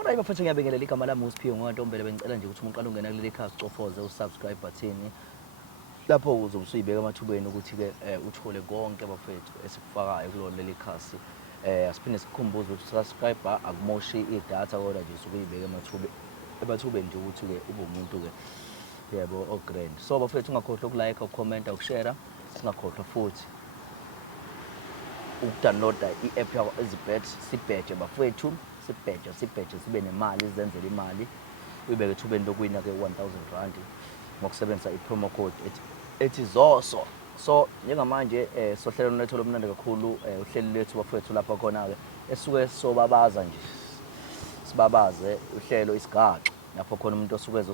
Ona bafethu ngiyabingelela igama lami uSiphiwe ngoNtombela bengicela nje ukuthi umuntu ungena kuleli khasi ucofoze usubscribe button lapho uzobe usuyibeka emathubeni ukuthi ke uthole konke bafethu esikufakayo kulona leli khasi asiphinde sikhumbuze ukuthi subscribe akumoshi idatha kodwa nje usukuyibeka emathubeni nje ukuthi ke ube umuntu ke yeboogrand. So bafethu ungakhohlwa ukulike, ucomment, ukushare, singakhohlwa futhi ukudownloada i-app yakho ezibet sibheje bafethu sibheje sibe nemali izenzele imali uyibeke ethubeni lokuwina ke 1000 rand ngokusebenzisa i-promo code ethi ZOSO. So njengamanje sohlelo lethu lomnandi kakhulu uhlelo lethu bafethu lapha khona ke esuke sobabaza nje sibabaze uhlelo isigaxo lapho khona umuntu osuke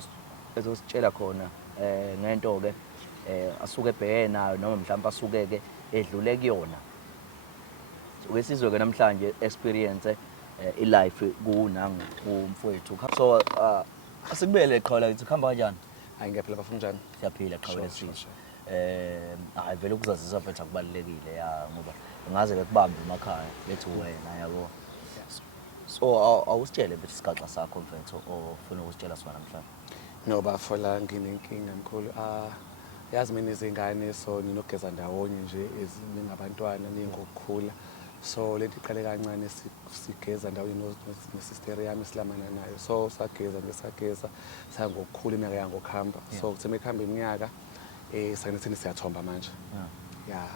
ezositshela khona ngento ke asuke ebheke nayo noma mhlawumbe asuke ke edlule kuyona wesizwe ke namhlanje experience ilife kunangu umfowethu. So asikubele qhawla lithi khamba kanjani? Hayi ngiyaphila bafuna njani? Siyaphila qhawla lesizwe. Hayi vele ukuzazisa mfethu akubalekile ya ngoba ngaze bekubambe emakhaya bethi wena yabo. So awusitshele bethi isigaxa sakho mfethu ofuna ukusitshela sona namhlanje. No bafala nginenkinga mkhulu. Yazi mina izingane so ninogeza ndawonye nje ezingabantwana ningokukhula. So lento iqale kancane sigeza ndawonye nesister yami silamana nayo. So sageza sangokukhula iminyaka yangokuhamba. So kutheme ikhamba iminyaka sanethini siyathomba manje. Yeah.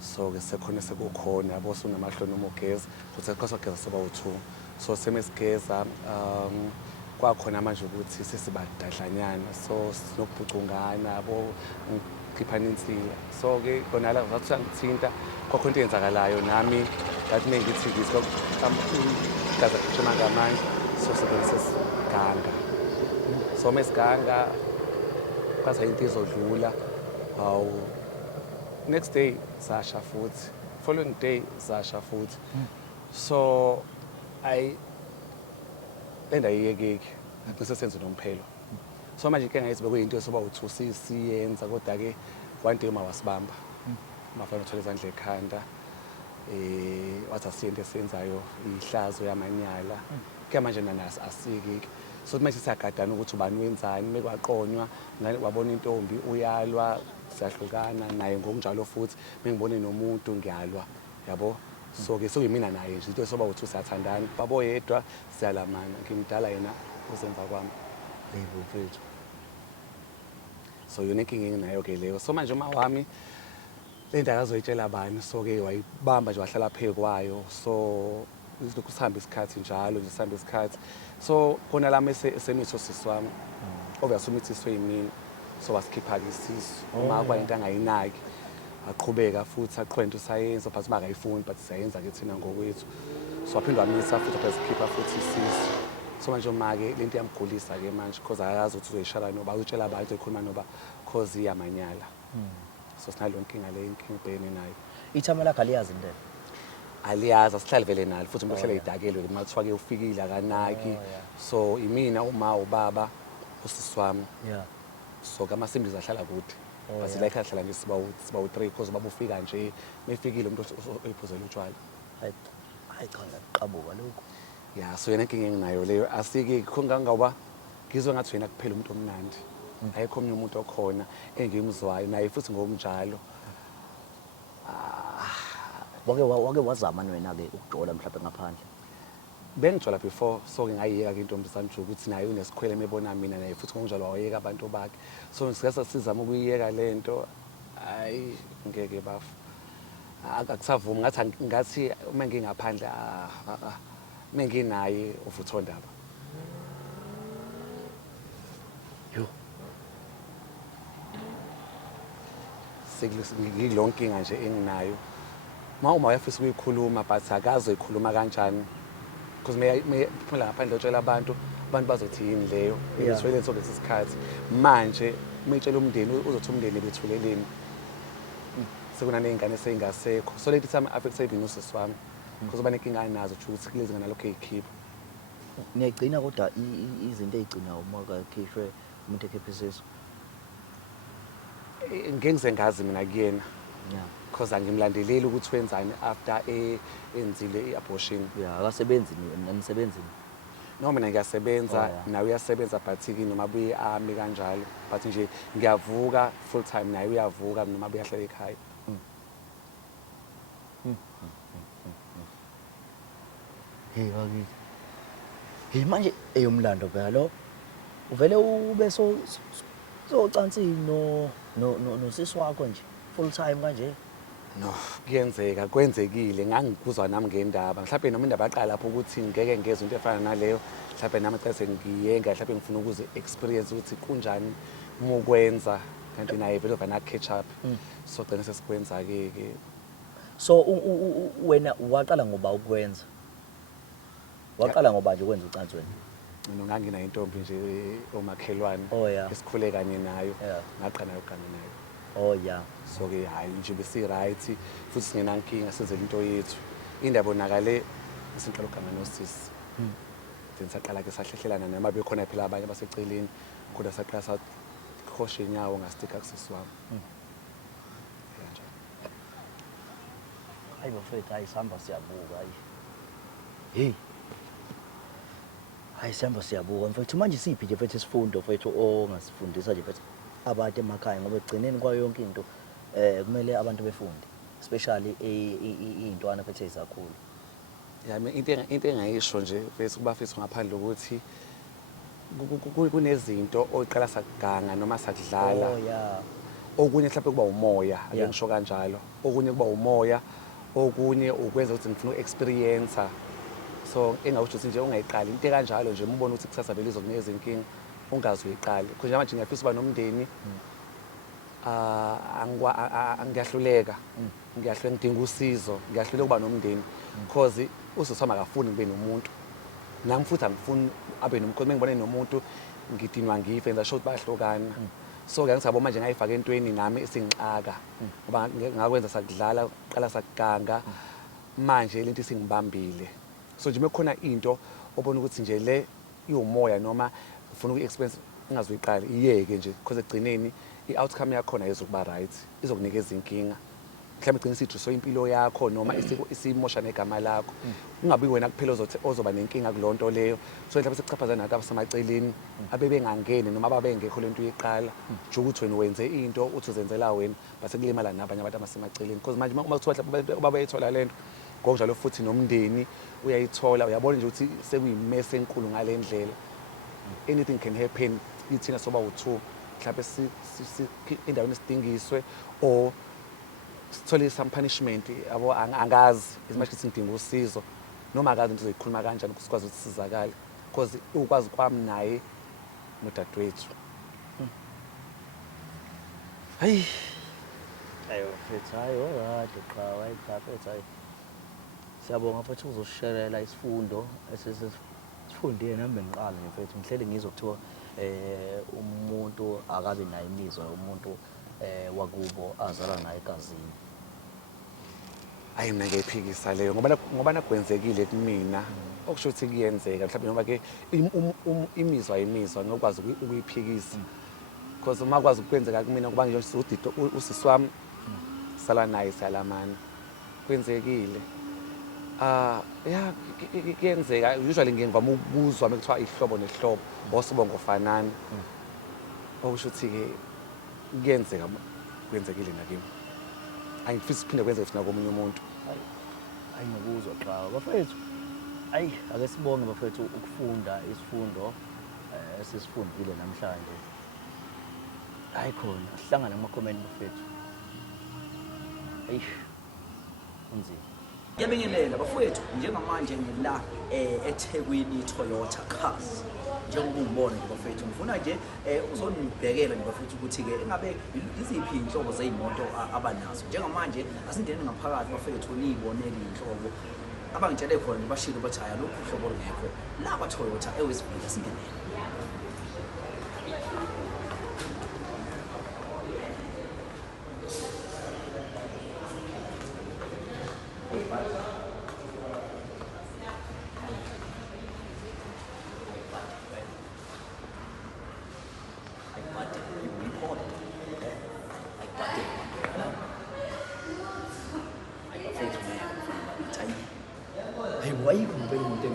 So ke sekhona sekukhona yabo sunamahloni umugeza futhi kwasogeza soba u2. So semesigeza kwakhona manje ukuthi sesibadadlanyana so sinokuphucungana yabo ngikhiphana insila. So ke kona la ngathi ngithinta kwakhona into eyenzakalayo nami ngathi mengithi ngiso gaza kushona ngamanje so sebenzisa siganga. So mesiganga kwasa into izodlula next day sasha futhi following day sasha futhi. So lenda yiyekeke bese senze nomphelo. So manje ke ngayithi bekuyinto soba u2 siyenza kodwa ke one day uma wasibamba mafana uthola izandla ekhanda wathi asiyento esenzayo ihlazo yamanyala ke manje nanasi asikike. So manje siyagadana ukuthi ubani wenzani mekwaqonywa ngani wabona intombi uyalwa siyahlukana naye ngokunjalo futhi mengibone nomuntu ngiyalwa yabo. So ke sokuyimina naye nje into soba u2 siyathandana babo yedwa siyalamana ngimdala yena uzenza kwami yebo mfethu. So yona inkinga enginayo ke leyo. So manje uma wami lento akazoyitshela abani so ke wayibamba nje wahlala phezu kwayo. So kusihamba isikhathi njalo nje sihamba isikhathi. So khona la esemitho siswami obviously umithisiwe yimina so wasikhipha ke isisu uma kwayinto angayinaki aqhubeka futhi aqhwenta usayenza but makayifuni but siyayenza ke thina ngokwethu. So waphindwa amisa futhi besikhipha futhi isisu. So manje uma ke lento iyamgulisa ke manje because akazi ukuthi uzoyishala noba utshela abantu ekhuluma noba cause iyamanyala. So sinalo inkinga le inkinga ebhekene nayo. Ithama lakhe aliyazi into aliyazi asihlali vele nalo futhi umuntu ohlala idakelo mathiwa ke ufikile akanaki. So imina uma ubaba usiswami. Yeah. So kama simbili zahlala kude base la ekhaya hlala nje siba u3 because baba ufika nje mefikile umuntu oyiphuzela utshwala. Hayi cha ngiyaqabuka lokho. Yeah, so yena inkinga enginayo leyo asike khongangawa ngizwe ngathi wena kuphela umuntu omnandi. Ayikho omnye umuntu okhona engimzwayo naye futhi ngokunjalo. Wake wazama wena ke ukujola mhlawumbe ngaphandle. Bengijola before so ke ngayiyeka ke intombazane nje ukuthi naye unesikhwele emebona mina naye futhi ngokunjalo wayeka abantu bakhe. So ngisasa sizama ukuyiyeka lento hayi ngeke bafu. Akusavumi ngathi uma ngingaphandle menginaye uvuthondaba. Yo. Ngilonkinga nje enginayo. Uma uyafisa ukuyikhuluma but akazi uyikhuluma kanjani. Because phela ngaphandle utshela abantu bazothi yini leyo. Iswele sonke isikhathi. Manje umtshela umndeni uzothi umndeni bethuleleni. Sekuna nezingane esengasekho. So leti time affect saving usisi wami. Because uba nenkinga nazo ukuthi kulezi ngane lokho eyikhipha. Ngiyagcina kodwa izinto ezigcina uma kakhishwe umuntu ekhipha isisu. Ngengize ngazi mina kuyena. Yeah. Because angimlandeleli ukuthi wenzani after enzile iabortion. Yeah, akasebenzi emsebenzini. noma mina ngiyasebenza Oh, yeah. nawe uyasebenza but-ke noma buye ami kanjalo but nje ngiyavuka full time naye uyavuka noma buye ahlale ekhaya. Hey bakithi. Hey manje eyomlando phela lo. Uvele ube socansini nosisi wakho nje full time kanje. No, kuyenzeka kwenzekile ngangikuzwa nami ngendaba mhlawumbe noma indaba yaqala lapho ukuthi ngeke ngezwe into efana naleyo mhlawumbe nami case ngiyenga mhlawumbe ngifuna ukuze experience ukuthi kunjani uma ukwenza kanti naye vele uvana catch up so gcina sesikwenza ke So wena waqala ngoba ukwenza. Waqala ngoba nje ukwenza ucansi wena. mina ngangina intombi nje omakhelwane Oh, yeah. esikhule kanye nayo Yeah. ngaqala ukugana nayo. Oh yeah. So ke hayi nje besi right futhi singenankinga senzele into yethu indaba bonakale siqala ukugana nosisi then saqala ke sahlehlelana noma bekhona phela abanye abaseceleni kodwa saqala sakhosha inyawo ngastika kusisi wami. Hayi bafethu hayi sihamba siyabuka hayi. Hey. Hayi sihamba siyabuka mfethu manje siphi nje mfethu isifundo mfethu ongasifundisa nje mfethu abantu emakhaya ngoba egcineni kwayo yonke into kumele abantu befunde especially izintwana mfethu ezisakhulu. Ya into engayisho nje bese kuba fethu ngaphandle ukuthi kunezinto oqala sakuganga noma sakudlala. Oh yeah. Okunye mhlawumbe kuba umoya ake Yeah. ngisho kanjalo okunye kuba umoya okunye ukwenza ukuthi ngifuna uexperience so engawusho ukuthi nje ungayiqali into kanjalo nje umbone ukuthi kusasa vele izokunikeza inkinga ungazi uyiqali konje manje ngiyafisa uba nomndeni ngiyahluleka ngidinga usizo ngiyahluleka kuba nomndeni because usosama akafuni kube nomuntu nami futhi angifuni abe nomuntu mengibone nomuntu ngidinwa ngife ngisho ukuthi bayahlukana. So ke ngisabo manje ngayifaka entweni nami esingixaka ngoba ngakwenza sakudlala qala sakuganga manje lento isingibambile. So nje mekukhona into obona ukuthi nje le iwumoya noma ufuna uku-experience ungazoyiqala iyeke nje because egcineni i-outcome yakhona izokuba right izokunikeza inkinga mhlawumbe igcina isijuso impilo yakho noma isimosha negama lakho ungabi wena kuphela ozoba nenkinga kulonto leyo. So mhlawumbe sekuchaphaza nabantu abasemaceleni abebengangeni noma ababengekho lento uyiqala nje ukuthi wena wenze into uthi uzenzela wena base kulimala nabanye abantu abasemaceleni because manje uma kuthiwa mhlawumbe babayithola lento ngokunjalo futhi nomndeni uyayithola uyabona nje ukuthi sekuyimese enkulu ngale ndlela anything can happen ithina soba u2 mhlawumbe endaweni sidingiswe or sithole some punishment yabo angazi isimashi sidinga usizo noma akazi into zoyikhuluma kanjani kusikwazi ukuthi sizakale because ukwazi kwami naye nodadewethu. Hayi. Ayo mfethu hayi okade qha wayikaphetha hayi. Siyabonga mfethu uzosharelela isifundo esifundile nami ngiqala nje mfethu ngihlele ngizokuthiwa umuntu akabe nayo imizwa umuntu wakubo azala naye egazini. Hayi mina ngiyayiphikisa leyo ngoba nakwenzekile kumina okusho ukuthi kuyenzeka mhlawumbe noma ke imizwa ngokwazi ukuyiphikisa because uma kwazi ukwenzeka kumina kuba nje udito usisi wami sala naye salamana kwenzekile ya kuyenzeka usually ngivama ukubuzwa mekuthiwa ihlobo nehlobo osibongo fanana okusho ukuthi ke kuyenzeka kwenzekile nakimi angifisi kuphinde kwenzeke futhi nakomunye umuntu. Hayi ngokuzwa qha bafethu hayi ake sibonge bafethu ukufunda isifundo esisifundile namhlanje. Hayi khona sihlangana kuma-comment bafethu. Eish unzima. Ngiyabingelela bafowethu njengamanje ngila eThekwini Toyota Cars njengoba ungibona nje bafowethu ngifuna nje uzonibhekela nje bafowethu ukuthi ke engabe iziphi inhlobo zezimoto abanazo njengamanje asingene ngaphakathi bafowethu niyibonele inhlobo abangitshele khona bashilo bathi haya lokhu uhlobo lungekho la kwa Toyota eWestfield asingenele. Hey, why you comparing with them?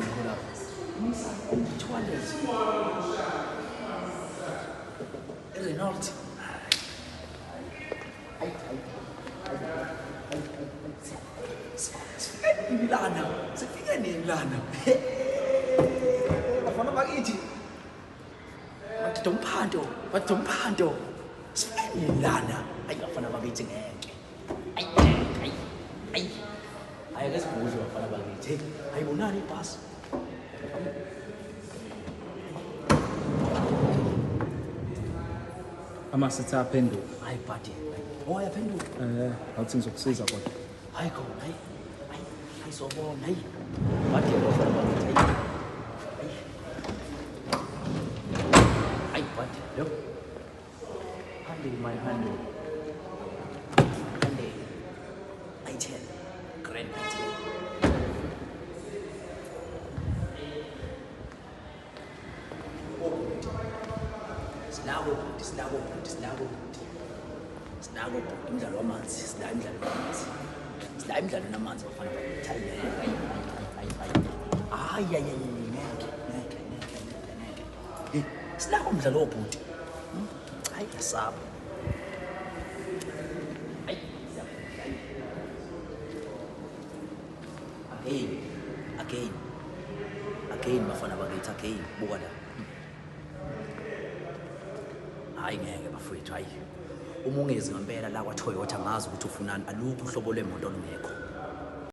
bakithi. Lana, sifike nini lana? Bafana bakithi. Bathi umphando. Sifike nini lana? Ayi bafana bakithi ngeke. Ayi. Hayi ke sibuze bafana bakithi. Ayibonani ibhasi? Ama sithi aphendula. Hayi buddy. Yaphenduka. Awuthi ngizokusiza kodwa. Hayi khona, hayi sobona, hayi. Bathi bafana bakithi, hayi. Hayi buddy, lo. Handle my handle. Handle. I10. Grand I10. Sinako umdlalo wamanzi, sila imidlalo namanzi bafana bakithi. Ngeke. Sinako umdlalo wobhuti. Hayi asaba. Again bafana bakithi, again buka la. Hayi ngeke bafowethu, hayi. Uma ungezi ngempela la kwa Toyota ngazi ukuthi ufunani, alukho uhlobo lwemoto olungekho.